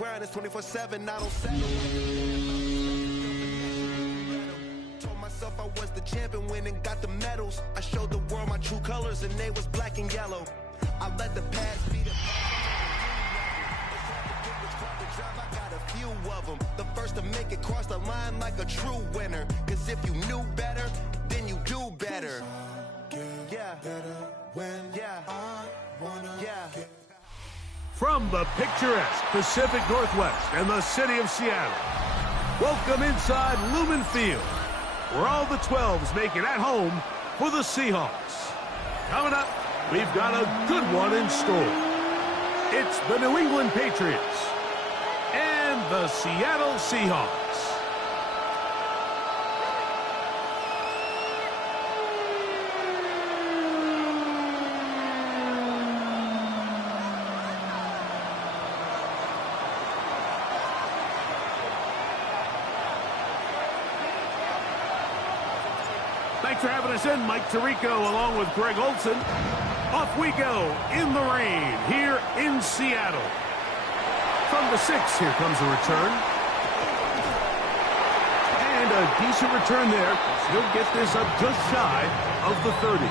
grind is 24/7, I don't settle. Told myself I was the champion, went and got the medals. I showed the world my true colors and they was black and yellow. I let the past be the I got a few of them. The first to make it cross the line like a true winner. Cause if you knew better, then you do better. Yeah. From the picturesque Pacific Northwest and the city of Seattle, welcome inside Lumen Field, where all the 12s make it at home for the Seahawks. Coming up, we've got a good one in store. It's the New England Patriots and the Seattle Seahawks. Thanks for having us in, Mike Tirico, along with Greg Olson. Off we go in the rain here in Seattle. From the 6, here comes a return. And a decent return there. He'll get this up just shy of the 30.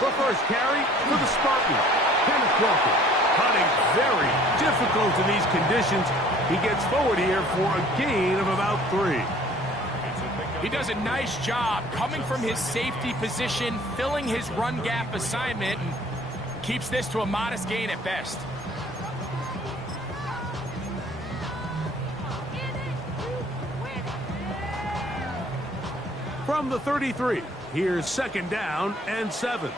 The first carry for the Spartans. Kenneth Walker, hunting very difficult in these conditions. He gets forward here for a gain of about 3. He does a nice job coming from his safety position, filling his run gap assignment, and keeps this to a modest gain at best. From the 33, here's 2nd down and 7.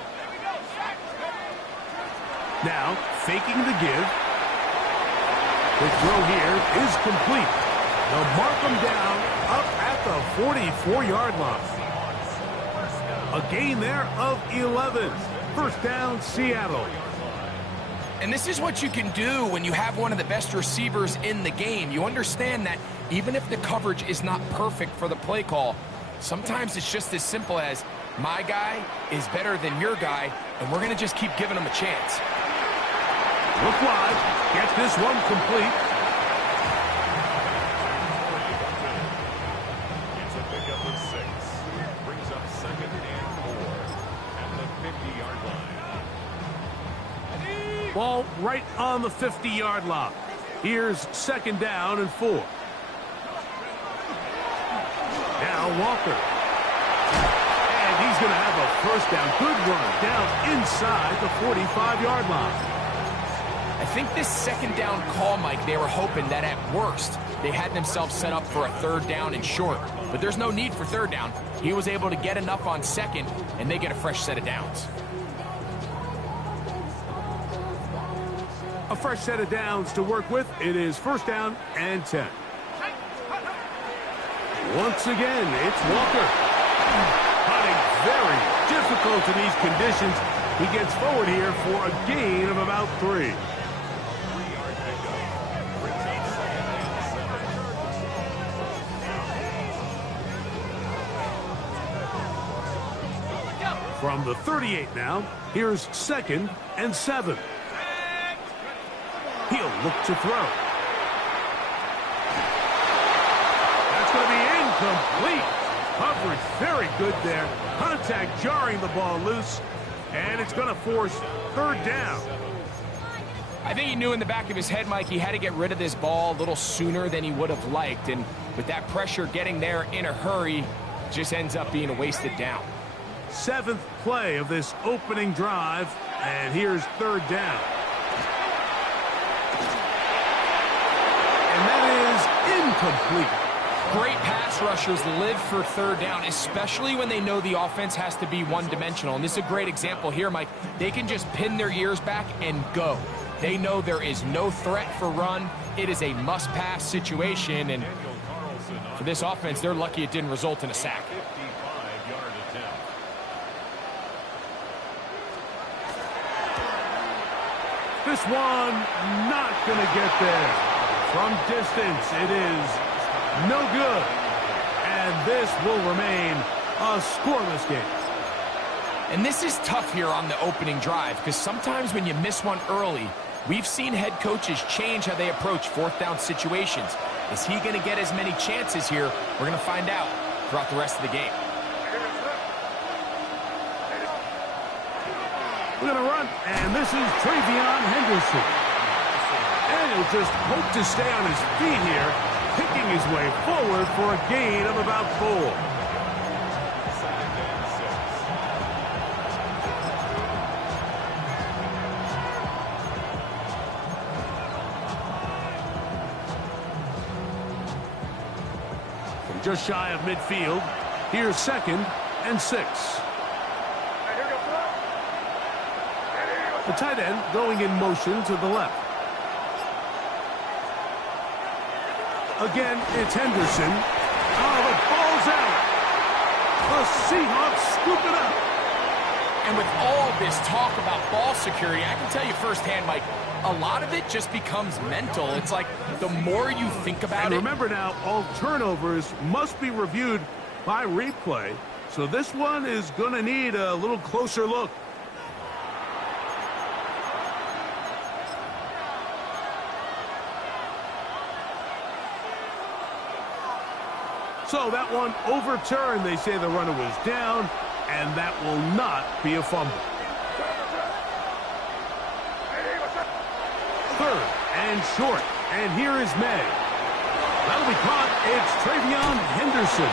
Now, faking the give. The throw here is complete. They'll mark him down up at the 44-yard line. A gain there of 11. 1st down, Seattle. And this is what you can do when you have one of the best receivers in the game. You understand that even if the coverage is not perfect for the play call, sometimes it's just as simple as, my guy is better than your guy, and we're going to just keep giving him a chance. Look wide, gets this one complete. It's a pickup of 6. Brings up 2nd and 4 at the 50-yard line. Ball right on the 50-yard line. Here's 2nd down and 4. Now Walker. And he's going to have a 1st down. Good run down inside the 45-yard line. I think this 2nd down call, Mike, they were hoping that at worst they had themselves set up for a 3rd down and short. But there's no need for 3rd down. He was able to get enough on 2nd, and they get a fresh set of downs. A fresh set of downs to work with. It is 1st down and 10. Once again, it's Walker. Hunting very difficult in these conditions. He gets forward here for a gain of about 3. From the 38 now, here's 2nd and 7. He'll look to throw. That's going to be incomplete. Coverage very good there. Contact jarring the ball loose, and it's going to force 3rd down. I think he knew in the back of his head, Mike, he had to get rid of this ball a little sooner than he would have liked, and with that pressure getting there in a hurry, just ends up being a wasted down. 7th play of this opening drive, and here's 3rd down. And that is incomplete. Great pass rushers live for 3rd down, especially when they know the offense has to be one-dimensional. And this is a great example here, Mike. They can just pin their ears back and go. They know there is no threat for run. it is a must-pass situation, and for this offense, they're lucky it didn't result in a sack. 55-yard attempt. This one not going to get there. From distance, it is no good. And this will remain a scoreless game. And this is tough here on the opening drive, because sometimes when you miss one early, we've seen head coaches change how they approach fourth down situations. Is he going to get as many chances here? We're going to find out throughout the rest of the game. We're going to run, and this is Travion Henderson. And he'll just hope to stay on his feet here, picking his way forward for a gain of about 4. Just shy of midfield. Here's 2nd and 6. The tight end going in motion to the left. Again, it's Henderson. Oh, the ball's out. The Seahawks scoop it up. And with all this talk about ball security, I can tell you firsthand, Mike, a lot of it just becomes mental. It's like the more you think about it. Remember now, all turnovers must be reviewed by replay. So this one is going to need a little closer look. So that one overturned. They say the runner was down, and that will not be a fumble. 3rd and short, and here is May. That'll be caught. It's Travion Henderson.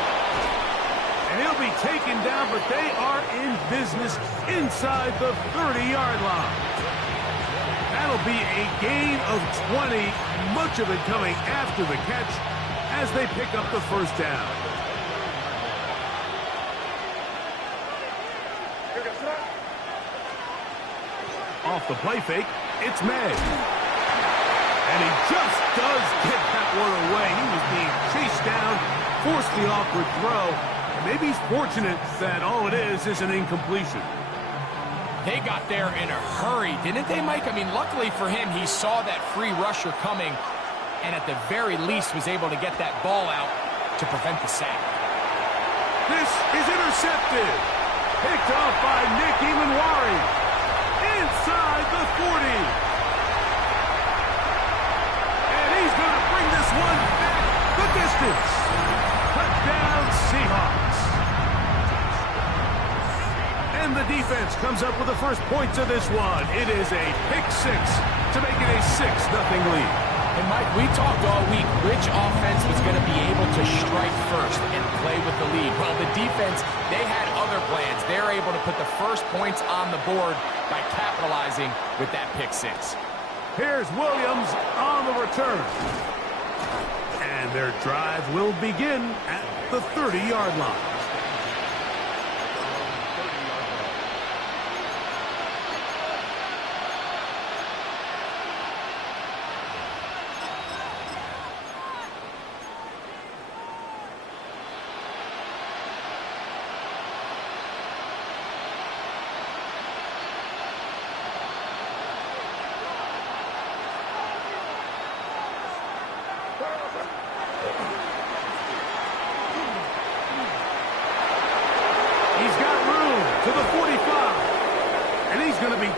And he'll be taken down, but they are in business inside the 30-yard line. That'll be a gain of 20, much of it coming after the catch as they pick up the first down. Off the play fake, it's May. And he just does get that one away. He was being chased down, forced the awkward throw. And maybe he's fortunate that all it is an incompletion. They got there in a hurry, didn't they, Mike? I mean, luckily for him, he saw that free rusher coming, and at the very least was able to get that ball out to prevent the sack. This is intercepted. Picked off by Nick Emanwari. Inside the 40. And he's going to bring this one back the distance. Touchdown Seahawks. And the defense comes up with the first points of this one. It is a pick 6 to make it a 6-0 lead. And Mike, we talked all week which offense was going to be able to strike first and play with the lead. Well, the defense, they had other plans. They're able to put the first points on the board by capitalizing with that pick 6. Here's Williams on the return. And their drive will begin at the 30-yard line.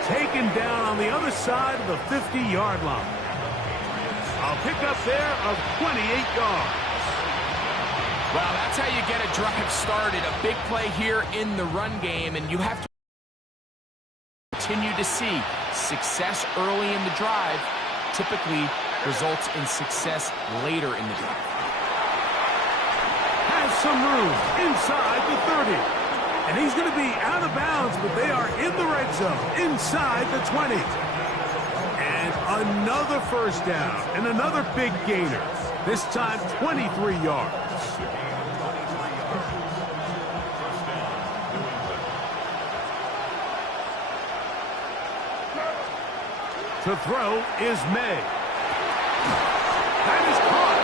Taken down on the other side of the 50-yard line. A pickup there of 28 yards. Well, that's how you get a drive started. A big play here in the run game, and you have to continue to see success early in the drive typically results in success later in the drive. Has some room inside the 30. And he's going to be out of bounds, but they are in the red zone, inside the 20. And another first down, and another big gainer. This time, 23 yards. To throw is May. That is caught.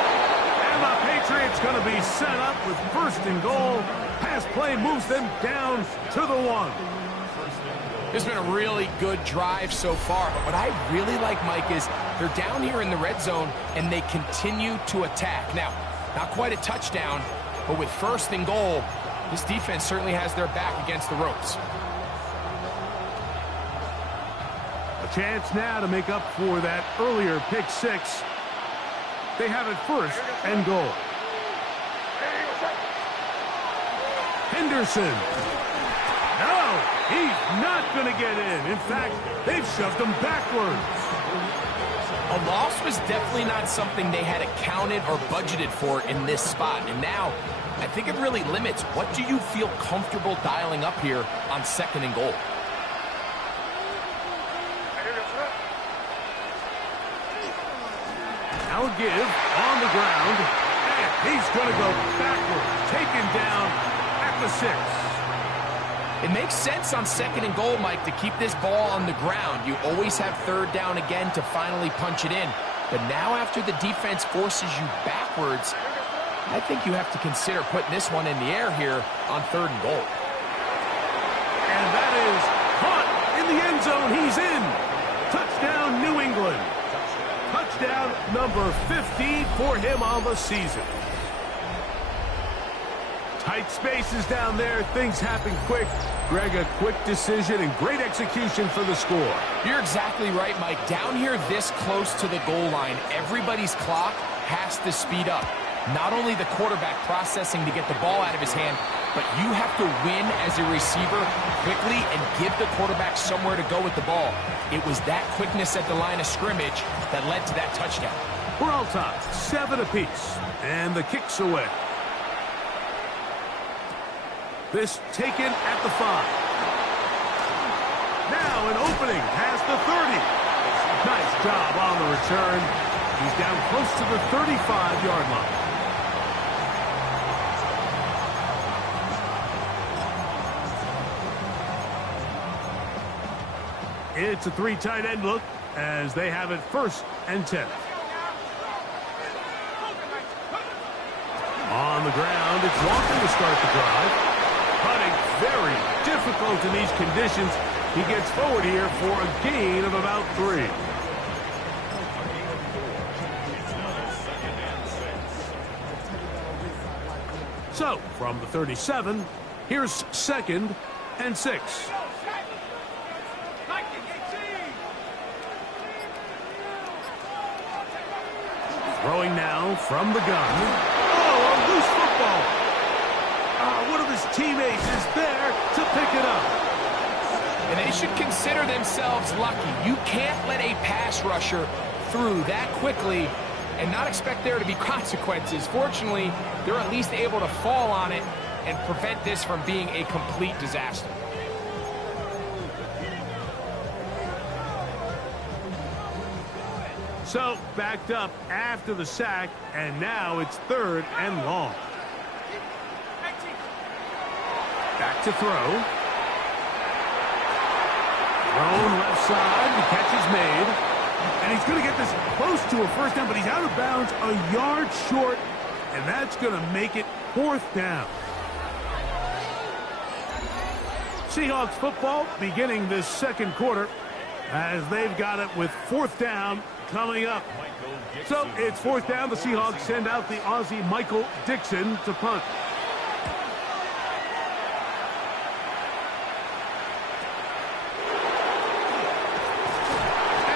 And the Patriots going to be set up with 1st and goal. Pass play moves them down to the 1. This has been a really good drive so far, but what I really like, Mike, is they're down here in the red zone, and they continue to attack. Now, not quite a touchdown, but with 1st and goal, this defense certainly has their back against the ropes. A chance now to make up for that earlier pick 6. They have it 1st and goal. Henderson. No, he's not going to get in. In fact, they've shoved him backwards. A loss was definitely not something they had accounted or budgeted for in this spot. And now, I think it really limits what do you feel comfortable dialing up here on 2nd and goal. Now a give on the ground, and he's going to go backward, taken down at the 6. It makes sense on 2nd and goal, Mike, to keep this ball on the ground. You always have 3rd down again to finally punch it in. But now after the defense forces you backwards, I think you have to consider putting this one in the air here on 3rd and goal. And that is caught in the end zone. He's in. Touchdown, New England. Touchdown number 15 for him on the season. Tight spaces down there. Things happen quick. Greg, a quick decision and great execution for the score. You're exactly right, Mike. Down here this close to the goal line, everybody's clock has to speed up. Not only the quarterback processing to get the ball out of his hand, but you have to win as a receiver quickly and give the quarterback somewhere to go with the ball. It was that quickness at the line of scrimmage that led to that touchdown. We're all tied, 7 apiece, and the kick's away. This taken at the 5. Now an opening past the 30. Nice job on the return. He's down close to the 35-yard line. It's a 3 tight end look as they have it 1st and 10. On the ground, it's Walker to start the drive. Putting very difficult in these conditions. He gets forward here for a gain of about 3. So, from the 37, here's 2nd and 6. Throwing now from the gun. Oh, a loose football. One of his teammates is there to pick it up. And they should consider themselves lucky. You can't let a pass rusher through that quickly and not expect there to be consequences. Fortunately, they're at least able to fall on it and prevent this from being a complete disaster. So, backed up after the sack, and now it's 3rd and long. Back to throw. Thrown left side, the catch is made. And he's going to get this close to a 1st down, but he's out of bounds a yard short, and that's going to make it 4th down. Seahawks football beginning this 2nd quarter as they've got it with 4th down coming up. So it's 4th down. The Seahawks send out the Aussie Michael Dixon to punt.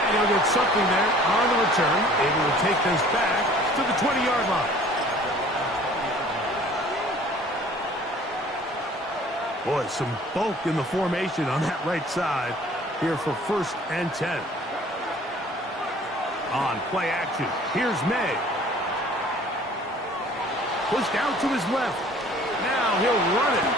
And he'll get something there on the return. Able to take this back to the 20-yard line. Boy, some bulk in the formation on that right side here for 1st and 10. On play action, here's May. Pushed out to his left. Now he'll run it.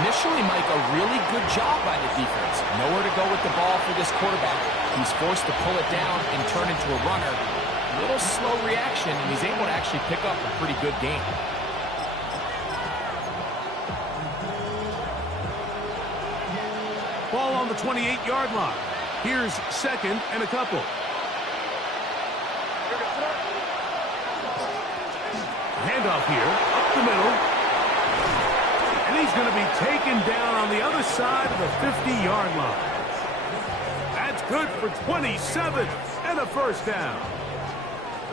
Initially, Mike, a really good job by the defense. Nowhere to go with the ball for this quarterback. He's forced to pull it down and turn into a runner. A little slow reaction, and he's able to actually pick up a pretty good game. Ball on the 28-yard line. Here's 2nd and a couple. handoff here, up the middle. And he's going to be taken down on the other side of the 50-yard line. That's good for 27 and a first down.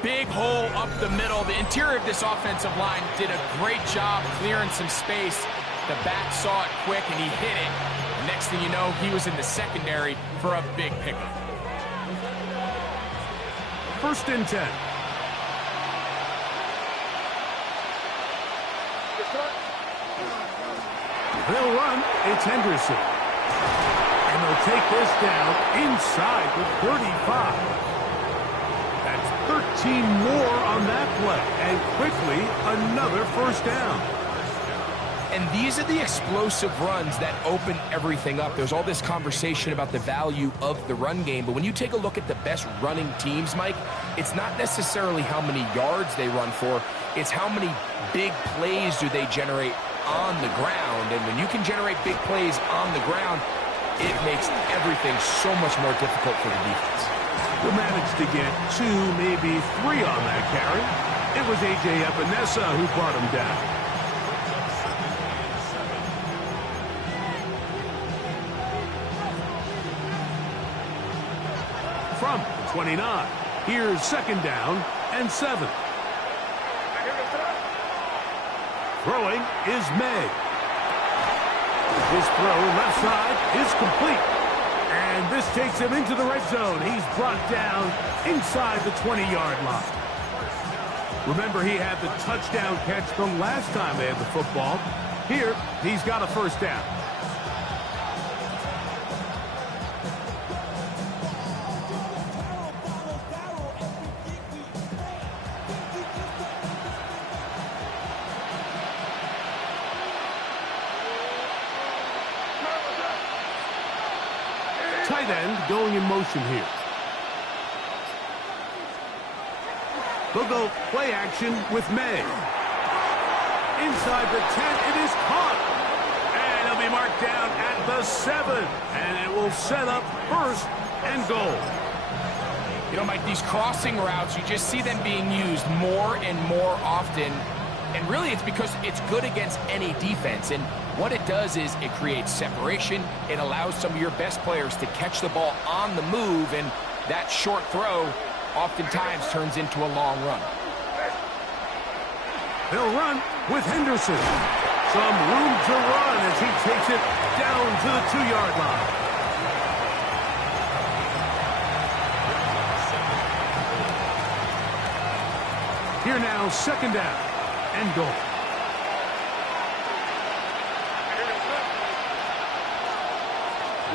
Big hole up the middle. The interior of this offensive line did a great job clearing some space. The back saw it quick, and he hit it. The next thing you know, he was in the secondary for a big pickup. First and 10. They'll run. It's Henderson. And they'll take this down inside the 35. That's 13 more on that play. And quickly, another first down. And these are the explosive runs that open everything up. There's all this conversation about the value of the run game, but when you take a look at the best running teams, Mike, it's not necessarily how many yards they run for, it's how many big plays do they generate on the ground. And when you can generate big plays on the ground, it makes everything so much more difficult for the defense. They managed to get 2, maybe 3 on that carry. It was A.J. Epinesa who brought him down. From the 29. Here's second down and 7. Throwing is May. His throw left side is complete. And this takes him into the red zone. He's brought down inside the 20-yard line. Remember, he had the touchdown catch the last time they had the football. Here, he's got a first down. Tight end going in motion here. They'll go play action with May. Inside the 10, it is caught. And it'll be marked down at the 7. And it will set up first and goal. You know, Mike, these crossing routes, you just see them being used more and more often. And really, it's because it's good against any defense. And what it does is it creates separation. It allows some of your best players to catch the ball on the move. And that short throw oftentimes turns into a long run. They'll run with Henderson. Some room to run as he takes it down to the 2-yard line. Here now, second down and goal.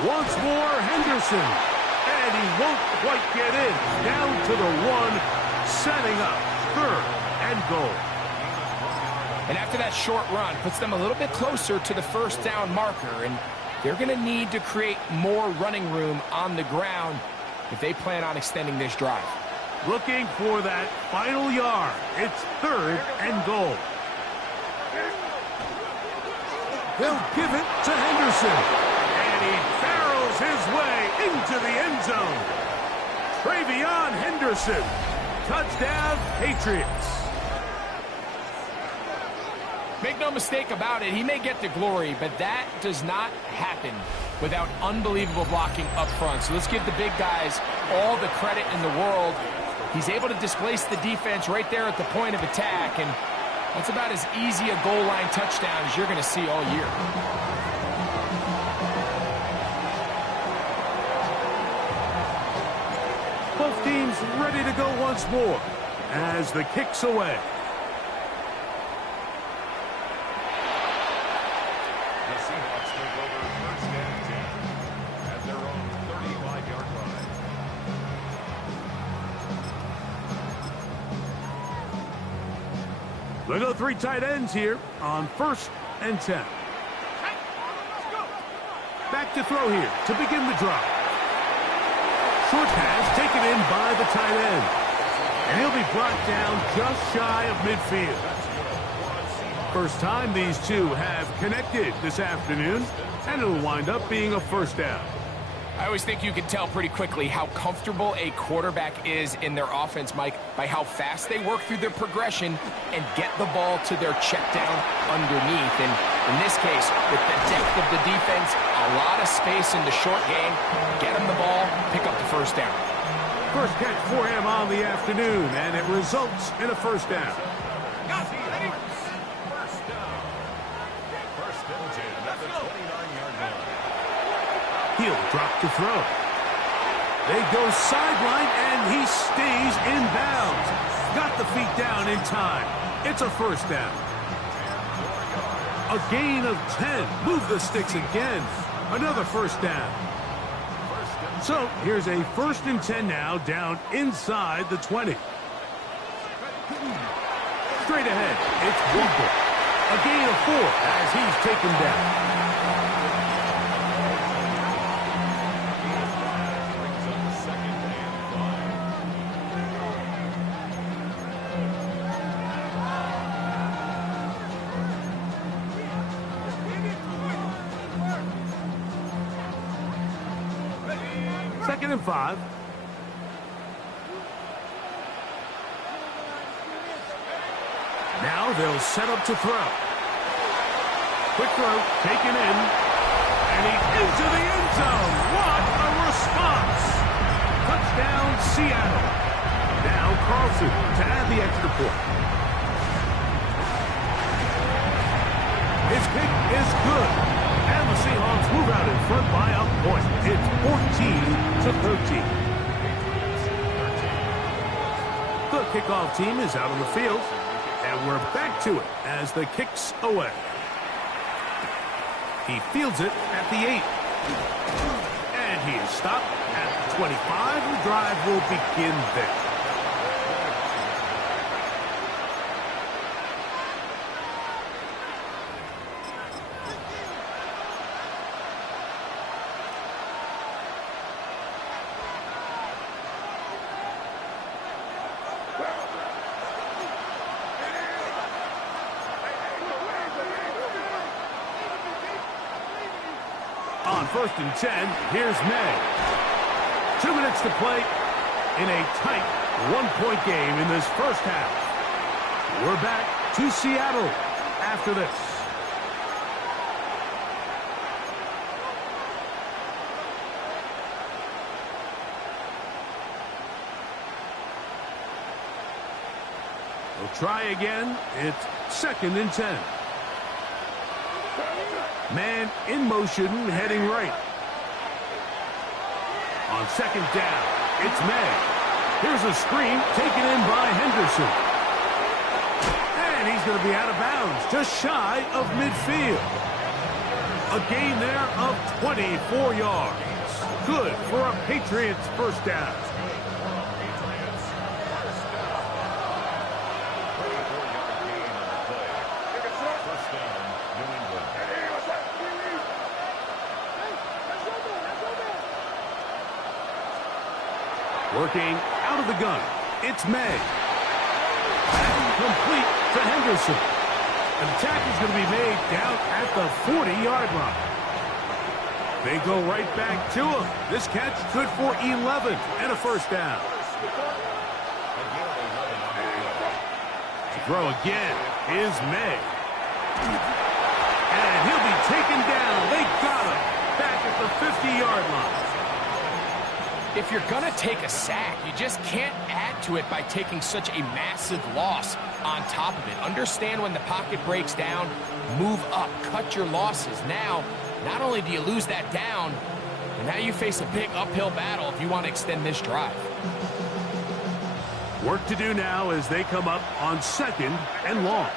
Once more, Henderson. And he won't quite get in. Down to the 1, setting up third and goal. And after that short run, puts them a little bit closer to the first down marker. And they're going to need to create more running room on the ground if they plan on extending this drive. Looking for that final yard. It's third and goal. They'll give it to Henderson. And he barrels his way into the end zone. Travion Henderson. Touchdown, Patriots. Make no mistake about it, he may get the glory, but that does not happen without unbelievable blocking up front. So let's give the big guys all the credit in the world. He's able to displace the defense right there at the point of attack, and that's about as easy a goal line touchdown as you're going to see all year. Both teams ready to go once more as the kick's away. The Seahawks take over first and 10 at their own 35-yard line. They'll go 3 tight ends here on first and 10. Back to throw here to begin the drive. Short pass taken in by the tight end. And he'll be brought down just shy of midfield. First time these two have connected this afternoon, and it'll wind up being a first down. I always think you can tell pretty quickly how comfortable a quarterback is in their offense, Mike, by how fast they work through their progression and get the ball to their check down underneath. And in this case, with the depth of the defense, a lot of space in the short game, get them the ball, pick up the first down. First catch for him on the afternoon, and it results in a first down. First and 10 at the 29-yard line. He'll drop to throw. They go sideline, and he stays in bounds. Got the feet down in time. It's a first down. A gain of 10. Move the sticks again. Another first down. So here's a first and 10 now, down inside the 20. Straight ahead, it's Walker. A gain of 4 as he's taken down. Second and 5. Now they'll set up to throw. Quick throw, taken in, and he's into the end zone. What a response! Touchdown, Seattle. Now Carlson to add the extra point. His kick is good. And the Seahawks move out in front by a point. It's 14-13. The kickoff team is out on the field, and we're back to it as the kick's away. He fields it at the 8. And he is stopped at the 25. The drive will begin there. On first and 10, here's May. 2 minutes to play in a tight one-point game in this first half. We're back to Seattle after this. We'll try again. It's second and 10. Man in motion, heading right. On second down, it's May. Here's a screen taken in by Henderson. And he's going to be out of bounds, just shy of midfield. A gain there of 24 yards. Good for a Patriots first down. Working out of the gun, it's May. And complete to Henderson. An attack is going to be made down at the 40-yard line. They go right back to him. This catch good for 11 and a first down. To throw again is May. And he'll be taken down. They got him back at the 50-yard line. If you're going to take a sack, you just can't add to it by taking such a massive loss on top of it. Understand when the pocket breaks down, move up, cut your losses. Now, not only do you lose that down, but now you face a big uphill battle if you want to extend this drive. Work to do now as they come up on second and long.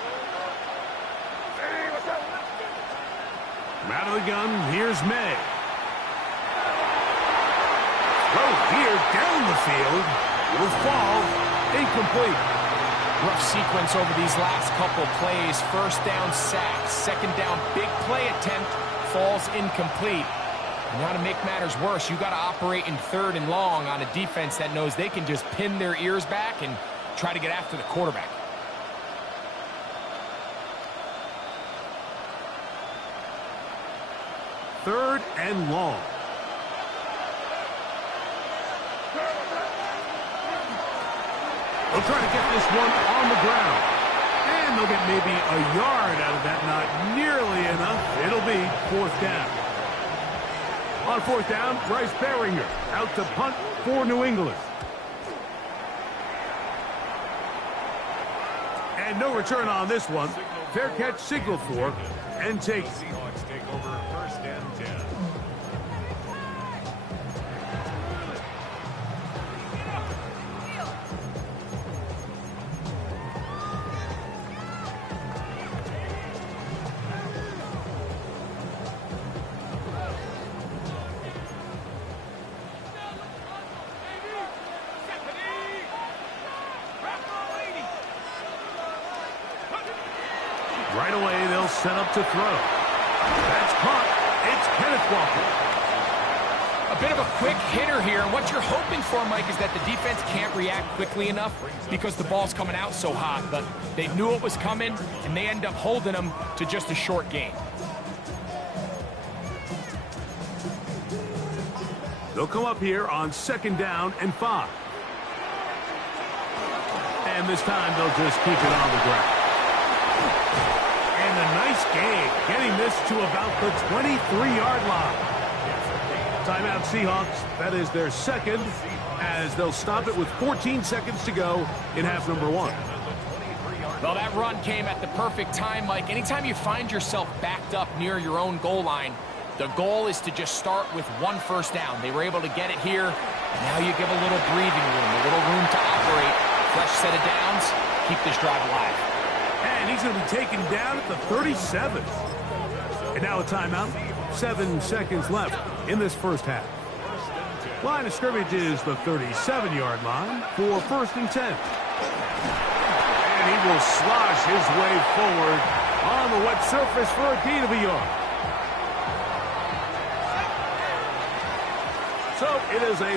From out of the gun, here's May. Here down the field will fall incomplete. Rough sequence over these last couple plays. First down sack, second down big play attempt, falls incomplete. And now to make matters worse, you got to operate in third and long on a defense that knows they can just pin their ears back and try to get after the quarterback. Third and long. They'll try to get this one on the ground. And they'll get maybe a yard out of that. Not nearly enough. It'll be 4th down. On 4th down, Bryce Behringer out to punt for New England. And no return on this one. Fair catch signaled for and taken. Seahawks take over 1st and 10. Right away, they'll set up to throw. That's caught. It's Kenneth Walker. A bit of a quick hitter here, and what you're hoping for, Mike, is that the defense can't react quickly enough because the ball's coming out so hot. But they knew it was coming, and they end up holding them to just a short gain. They'll come up here on 2nd down and 5. And this time, they'll just keep it on the ground. And a nice gain, getting this to about the 23-yard line. Timeout Seahawks. That is their 2nd, as they'll stop it with 14 seconds to go in half number 1. Well, that run came at the perfect time, Mike. Anytime you find yourself backed up near your own goal line, the goal is to just start with 1 1st down. They were able to get it here. Now you give a little breathing room, a little room to operate. Fresh set of downs. Keep this drive alive. And he's going to be taken down at the 37th. And now a timeout. 7 seconds left in this 1st half. Line of scrimmage is the 37-yard line for 1st and 10. And he will slosh his way forward on the wet surface for a gain of a yard. So it is a